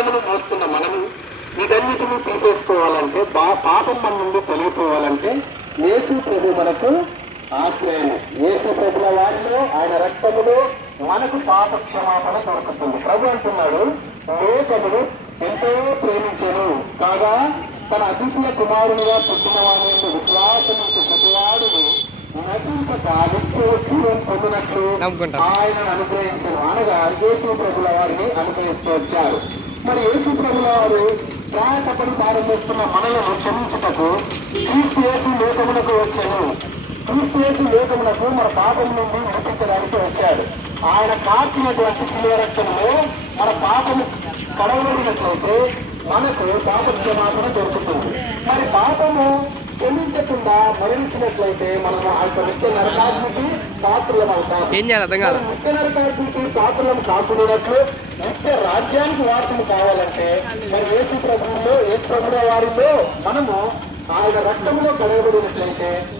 మోస్తున్న మనము వీటన్నిటిని తీసేసుకోవాలంటే పాపం మన నుండి తొలగిపోవాలంటే యేసు ప్రభు మనకు ఆశ్రయం. యేసు ప్రభుల వారిలో ఆయన రక్తములో మనకు పాప క్షమాపణ దొరుకుతుంది. ప్రభు అంటున్నాడు, లోకమును ఎంతో ప్రేమించను కాగా తన అద్వితీయ కుమారునిగా పుట్టిన వారి విశ్వాసం ప్రతివాడును నటింపక నిత్యవచ్చులను పొందినట్లు ఆయనను అనుగ్రహించను. అనగా యేసు ప్రభుల వారిని అనుగ్రహిస్తూ వచ్చారు. మరి యేసు ప్రభుల వారు త్రాగపడి ప్రారంభిస్తున్న మనలను క్షమించుటకు క్రీస్తు యేసు లోకమునకు వచ్చాను. క్రీస్తు యేసు లోకమునకు మన పాపం నుండి విడిపించడానికి వచ్చాడు. ఆయన కాచినటువంటి శిలువ రక్తంలో మన పాపము కడగబడినట్లయితే మనకు పాప క్షమాపణ దొరుకుతుంది. మరి పాపము క్షమించకుండా మరణించినట్లయితే మనము ఆ నిత్య నరకాగ్నికి పాత్రలం అవుతాము. నిత్య నరకాగ్నికి పాత్రలం కాకున్నట్లు నిత్య రాజ్యానికి వారసులు కావాలంటే మరి యేసు ప్రభువులో యేసు ప్రభుల వారిలో మనము ఆయన రక్తంలో కడగబడినట్లయితే